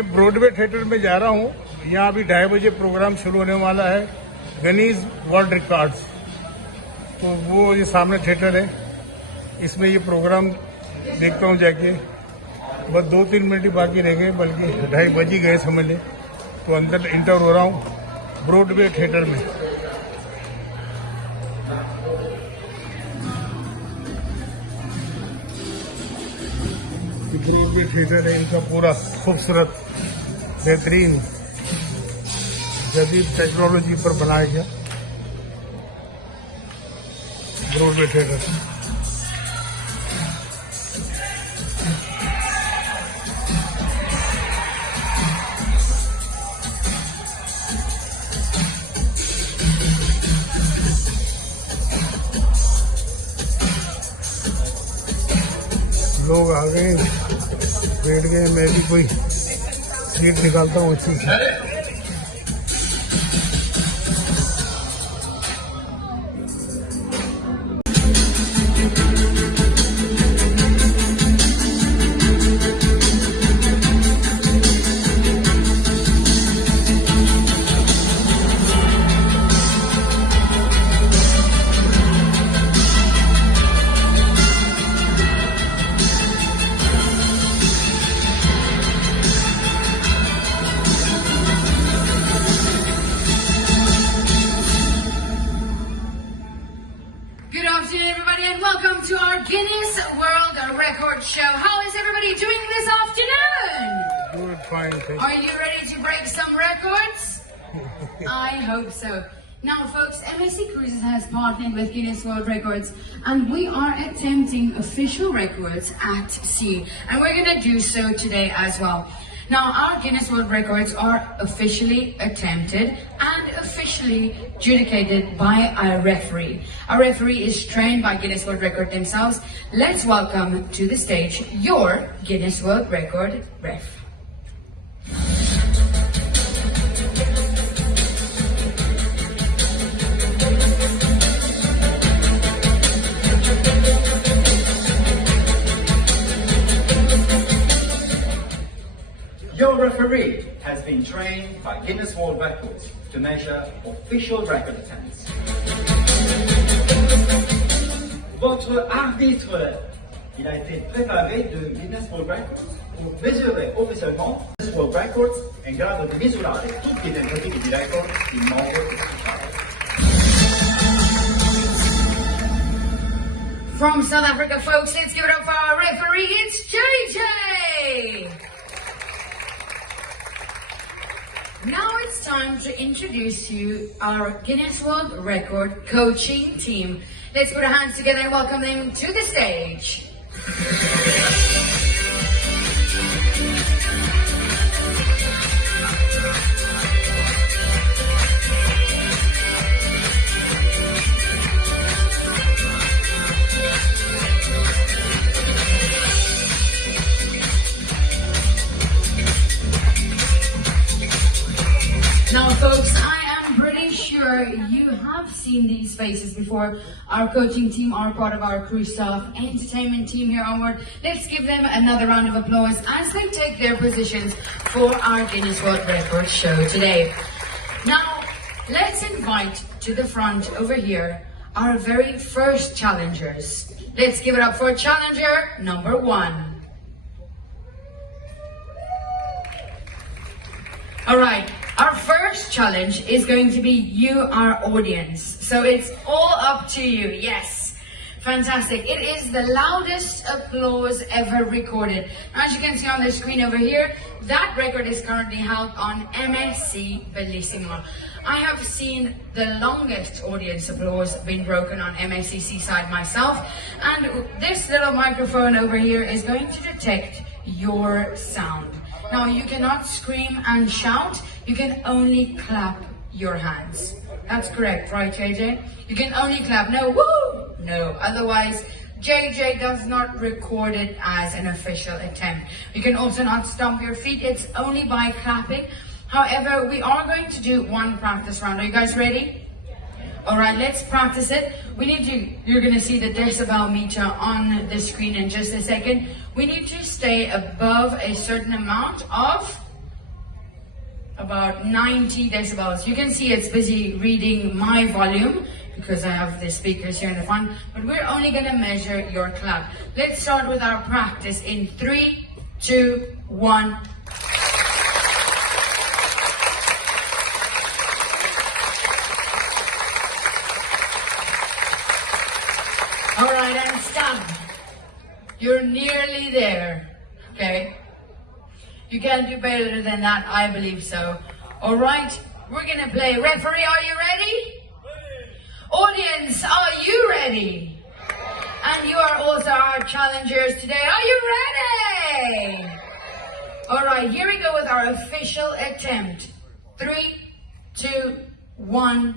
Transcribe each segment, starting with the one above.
Broadway theatre में जा रहा हूँ. यहाँ अभी 2:30 बजे प्रोग्राम शुरू होने वाला है, गिनीज वर्ल्ड रिकॉर्ड. तो वो ये सामने थिएटर है, इसमें ये प्रोग्राम देखता हूँ जाके. बस 2-3 मिनट ही बाकी रह गए, बल्कि 2:30 बज ही गए समझ लें. तो अंदर इंटर हो रहा हूँ ब्रॉडवे थिएटर में. ब्रॉडवे थिएटर है इनका पूरा खूबसूरत, बेहतरीन, जदीद टेक्नोलॉजी पर बनाया गया ब्रॉडवे थिएटर. लोग आ गए, बैठ गए. मैं भी कोई सीट निकालता हूँ अच्छी. Welcome to our Guinness World Record Show. How is everybody doing this afternoon? Good, fine. Are you ready to break some records? I hope so. Now, folks, MSC Cruises has partnered with Guinness World Records, and we are attempting official records at sea, and we're going to do so today as well. Now, our Guinness World Records are officially attempted and officially adjudicated by a referee. A referee is trained by Guinness World Record themselves. Let's welcome to the stage your Guinness World Record ref. Your referee has been trained by Guinness World Records to measure official record attempts. Votre arbitre, il a été préparé de Guinness World Records pour mesurer officiellement Guinness World Records in grado di misurare tutti i tentativi di record in modo ufficiale. From South Africa, folks, let's give it up for our referee. It's JJ! Now it's time to introduce you our Guinness World Record coaching team. Let's put our hands together and welcome them to the stage. Now, folks, I am pretty sure you have seen these faces before. Our coaching team are part of our crew staff entertainment team here onward. Let's give them another round of applause as they take their positions for our Guinness World Record show today. Now, let's invite to the front over here our very first challengers. Let's give it up for challenger number 1. All right. Our first challenge is going to be you, our audience. So it's all up to you. Yes. Fantastic. It is the loudest applause ever recorded. As you can see on the screen over here, that record is currently held on MSC Bellissimo. I have seen the longest audience applause being broken on MSC Seaside myself. And this little microphone over here is going to detect your sound. Now, you cannot scream and shout. You can only clap your hands. That's correct, right, JJ? You can only clap. No, woo! No. Otherwise, JJ does not record it as an official attempt. You can also not stomp your feet. It's only by clapping. However, we are going to do one practice round. Are you guys ready? All right, let's practice it. You're going to see the decibel meter on the screen in just a second. We need to stay above a certain amount of about 90 decibels. You can see it's busy reading my volume because I have the speakers here in the front, but we're only going to measure your clap. Let's start with our practice in 3, 2, 1. All right, and stop. You're nearly there, okay? You can do better than that, I believe so. All right, we're gonna play. Referee, are you ready? Audience, are you ready? And you are also our challengers today. Are you ready? All right, here we go with our official attempt. 3, 2, 1.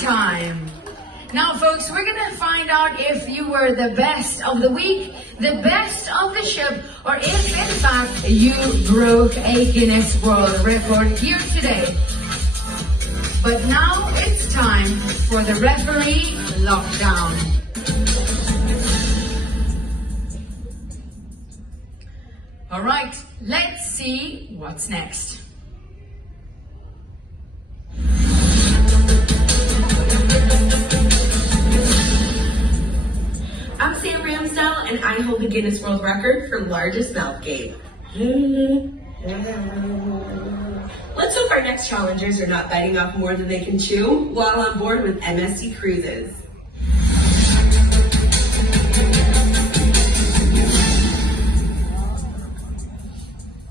Time. Now, folks, we're going to find out if you were the best of the week, the best of the ship, or if, in fact, you broke a Guinness World Record here today. But now it's time for the referee lockdown. All right, let's see what's next. I'm Sam Ramsdell, and I hold the Guinness World Record for largest mouth gape. Let's hope our next challengers are not biting off more than they can chew while on board with MSC Cruises.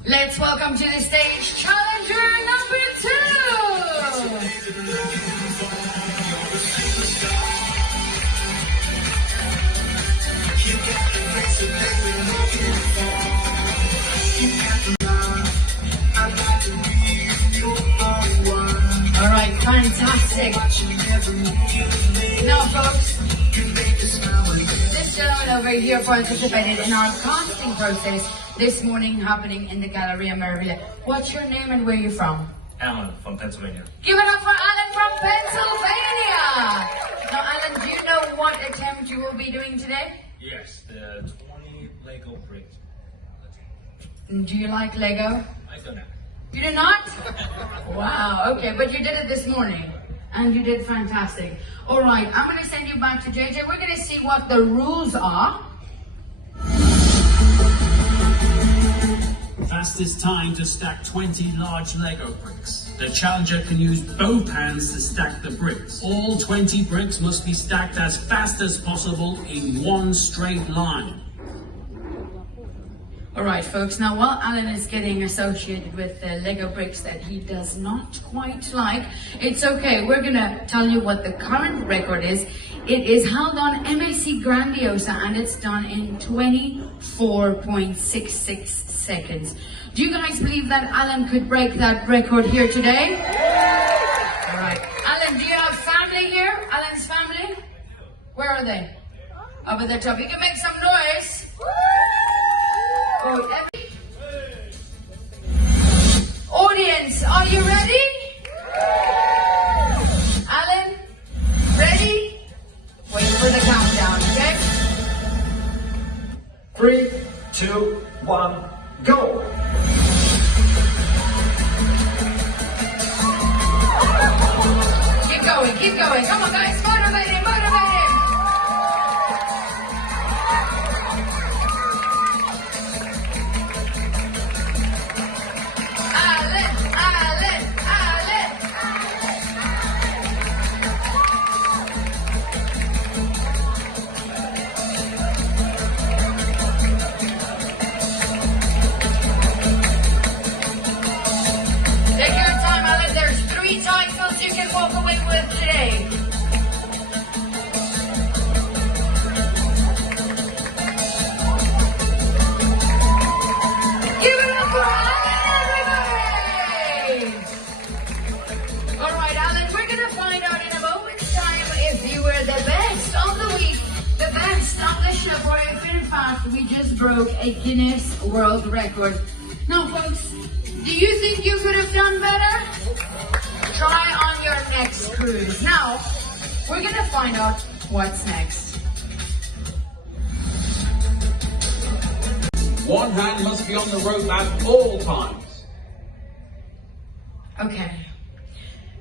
Let's welcome to the stage challenger number 2. All right, fantastic. Now, folks, this gentleman over here participated in our casting process this morning, happening in the Galleria Merville. What's your name and where are you from? Alan from Pennsylvania. Give it up for Alan from Pennsylvania. Now, Alan, do you know what attempt you will be doing today? Yes, the 20 Lego bricks. Do you like Lego? I don't know. You do not? Wow, okay, but you did it this morning. And you did fantastic. All right, I'm going to send you back to JJ. We're going to see what the rules are. Fastest time to stack 20 large Lego bricks. The challenger can use both hands to stack the bricks. All 20 bricks must be stacked as fast as possible in one straight line. All right, folks. Now, while Alan is getting associated with the Lego bricks that he does not quite like, it's okay. We're going to tell you what the current record is. It is held on MAC Grandiosa, and it's done in 24.66 seconds. Do you guys believe that Alan could break that record here today? All right. Alan, do you have family here? Alan's family? Where are they? Up at the top. You can make some noise. Oh, audience, are you ready? Alan, ready? Wait for the countdown, okay? 3, 2, 1, go! Keep going. Come on, guys, motivate him, motivate him. Alan. Take your time, Alan. There's 3 titles you can walk away with today. Give it up for Alan, everybody! All right, Alan, we're going to find out in a moment's time if you were the best of the week, the best of the ship, or if in fact we just broke a Guinness World Record. Now folks, do you think you could have done better? Try on your next cruise. Now, we're gonna find out what's next. One hand must be on the rope at all times. Okay,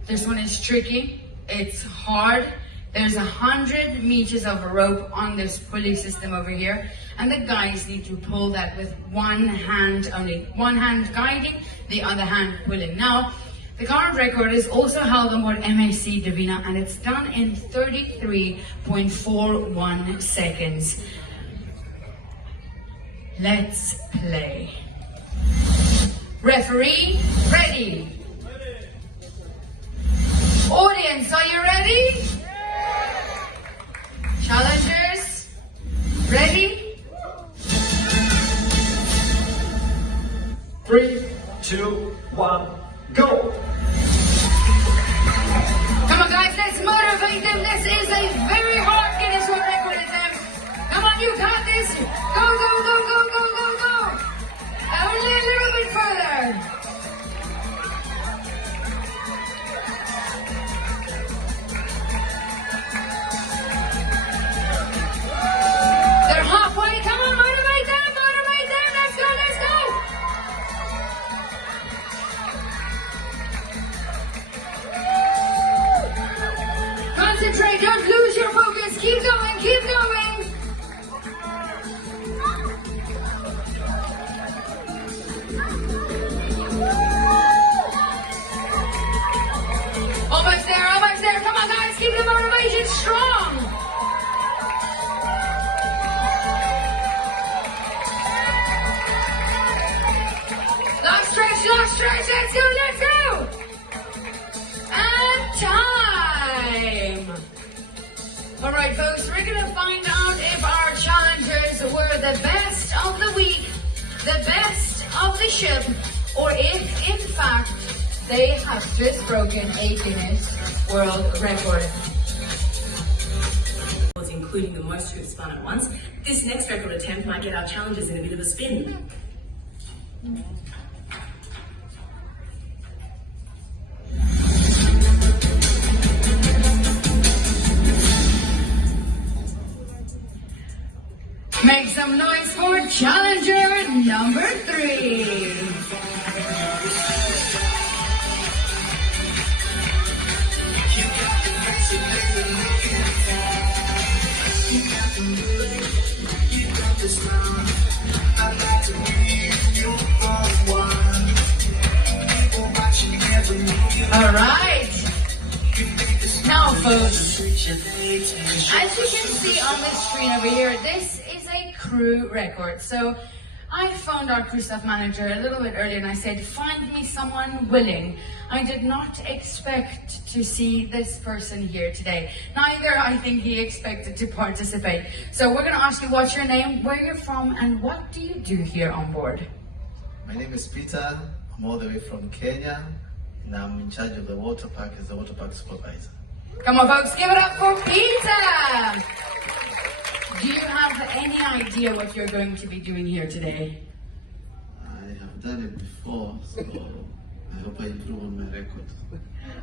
this one is tricky. It's hard. There's 100 meters of rope on this pulley system over here, and the guys need to pull that with one hand only. One hand guiding, the other hand pulling. Now, the current record is also held on board MSC Divina, and it's done in 33.41 seconds. Let's play. Referee, ready. Audience, are you ready? Challengers, ready? 3, 2, 1, go! Come on guys, let's motivate them. This is a very hard Guinness World Record attempt. Come on, you got this. Go, go, go, go, go, go, go. Only a little bit further. They're halfway. Come on, motivate them, motivate them. Let's go, let's go. Concentrate, don't lose your focus. Keep going, keep going. Almost there, almost there. Come on, guys, keep the motivation strong. Last stretch, let's go, let's go. And time. All right, folks, we're going to find out if our challengers were the best of the week, the best of the ship, or if, in fact, they have just broken a Guinness World Record. Including the most who've spun at once. This next record attempt might get our challengers in a bit of a spin. Make some noise for challenger number 3. All right. Now, folks, as you can see on the screen over here, this is a crew record. So I phoned our crew staff manager a little bit earlier and I said, find me someone willing. I did not expect to see this person here today. Neither I think he expected to participate. So we're going to ask you what's your name, where you're from, and what do you do here on board? My name is Peter. I'm all the way from Kenya, and I'm in charge of the water park as the water park supervisor. Come on, folks, give it up for Peter! Do you have any idea what you're going to be doing here today? I have done it before, so I hope I improve on my record.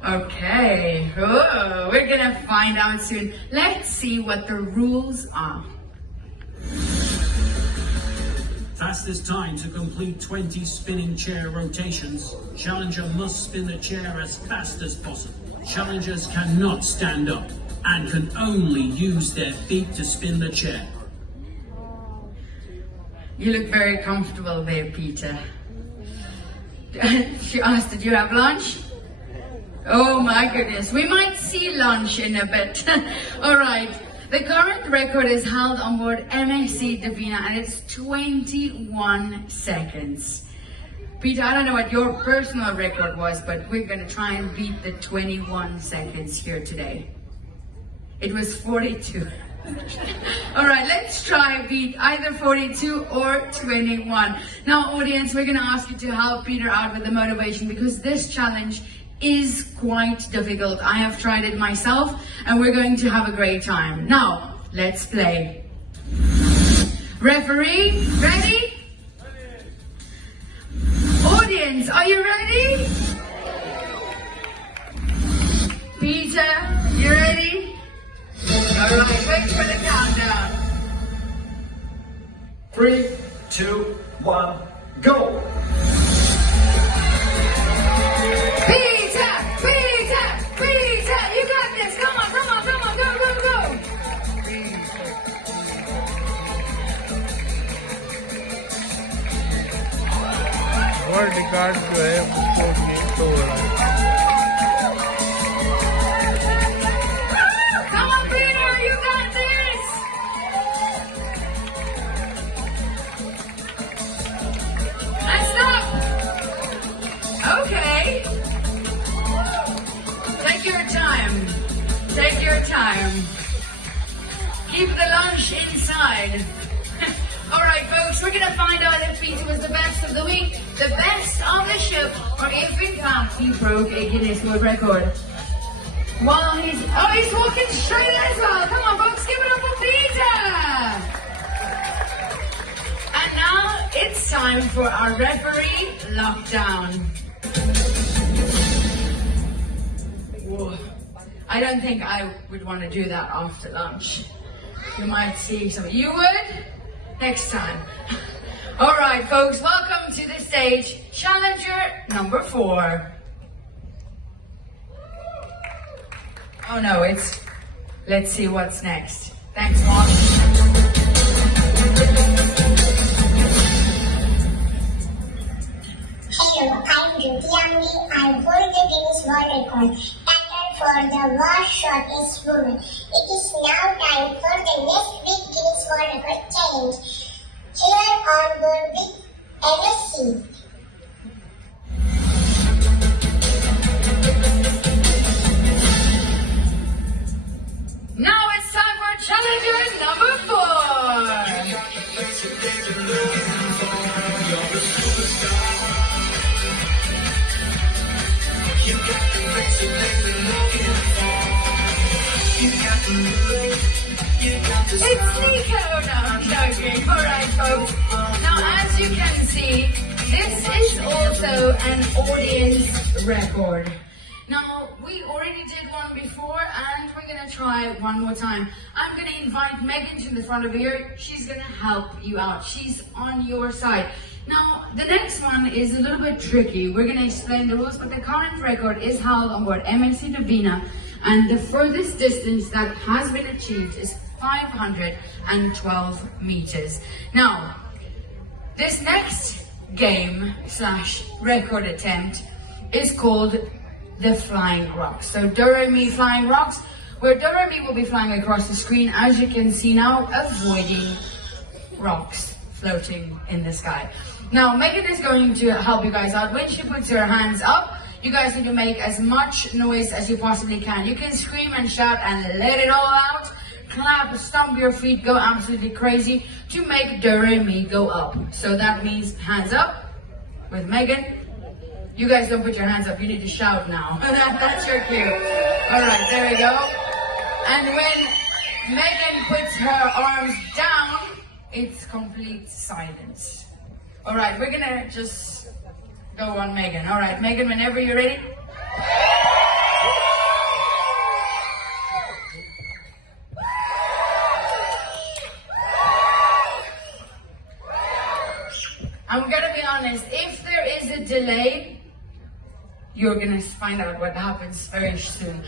Okay, oh, we're gonna find out soon. Let's see what the rules are. Fastest time to complete 20 spinning chair rotations. Challenger must spin the chair as fast as possible. Challengers cannot stand up and can only use their feet to spin the chair. You look very comfortable there, Peter. She asked, did you have lunch? Oh my goodness, we might see lunch in a bit. All right, the current record is held on board MSC Divina and it's 21 seconds. Peter, I don't know what your personal record was, but we're going to try and beat the 21 seconds here today. It was 42. All right, let's try beat either 42 or 21. Now, audience, we're going to ask you to help Peter out with the motivation because this challenge is quite difficult. I have tried it myself and we're going to have a great time. Now, let's play. Referee, ready? Audience, are you ready? Peter, you ready? Alright, wait for the countdown. 3, 2, 1, go! Peter, Peter, Peter, you got this. Come on, come on, come on, go, go, go. World record जो है उसको NEET तो हो रहा है. Come on, Peter, you got this. And stop. Okay. Take your time. Take your time. Keep the lunch inside. All right, folks, we're going to find out if Peter was the best of the week, the best of the ship, or if in fact he broke a Guinness World Record. While he's walking straight as well. Come on, folks, give it up for Peter. And now it's time for our referee lockdown. Whoa. I don't think I would want to do that after lunch. You might see something. You would? Next time. All right, folks, welcome to the stage. Challenger number 4. Oh no, let's see what's next. Thanks, Mom. Hello, I'm Jyoti Amri. I hold the Guinness World Record title for the world's shortest woman. It is now time for the next big Guinness World Record challenge. Here on board with MSC. Now it's time for challenger number 4. It's Nico! No, I'm joking. Alright, folks. Now, as you can see, this is also an audience record. Now, we already did one before, and we're going to try one more time. I'm going to invite Megan to the front of here. She's going to help you out. She's on your side. Now, the next one is a little bit tricky. We're going to explain the rules, but the current record is held on board MSC Davina, and the furthest distance that has been achieved is 512 meters. Now, this next game / record attempt is called the Flying Rocks. So, Do-Re-Mi Flying Rocks, where Do-Re-Mi will be flying across the screen, as you can see now, avoiding rocks floating in the sky. Now, Megan is going to help you guys out. When she puts her hands up, you guys need to make as much noise as you possibly can. You can scream and shout and let it all out. Clap, stomp your feet, go absolutely crazy to make Do-Re-Mi go up. So that means hands up with Megan. You guys don't put your hands up, you need to shout now. That's your cue. All right, there we go. And when Megan puts her arms down, it's complete silence. All right, we're gonna just go on Megan. All right, Megan, whenever you're ready. I'm gonna be honest, if there is a delay, you're gonna find out what happens very soon.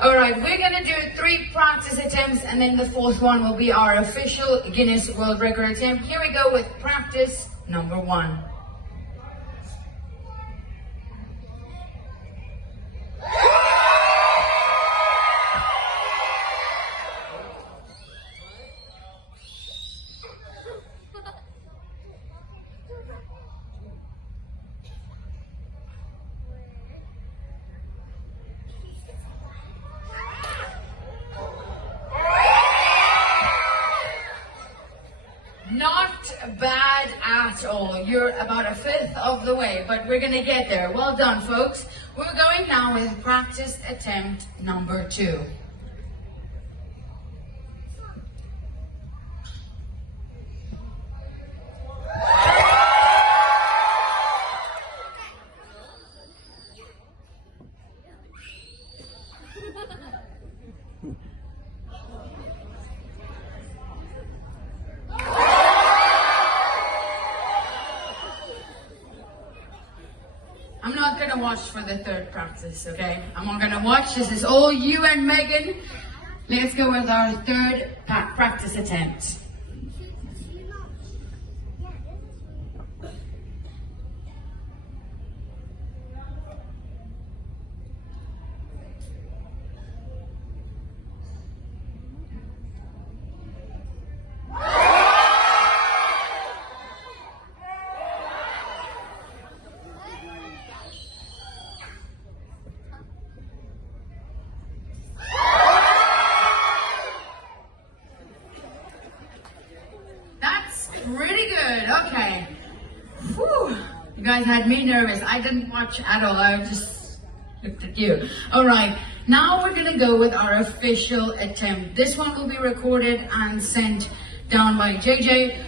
All right, we're gonna do 3 practice attempts, and then the 4th one will be our official Guinness World Record attempt. Here we go with practice number 1. Not bad at all. You're about a 5th of the way, but we're gonna get there. Well done, folks. We're going now with practice attempt number 2. watch for the third practice, okay? I'm not gonna watch. This is all you and Megan. Let's go with our third practice attempt. Pretty good. Okay. Whew. You guys had me nervous. I didn't watch at all. I just looked at you. All right. Now we're going to go with our official attempt. This one will be recorded and sent down by JJ.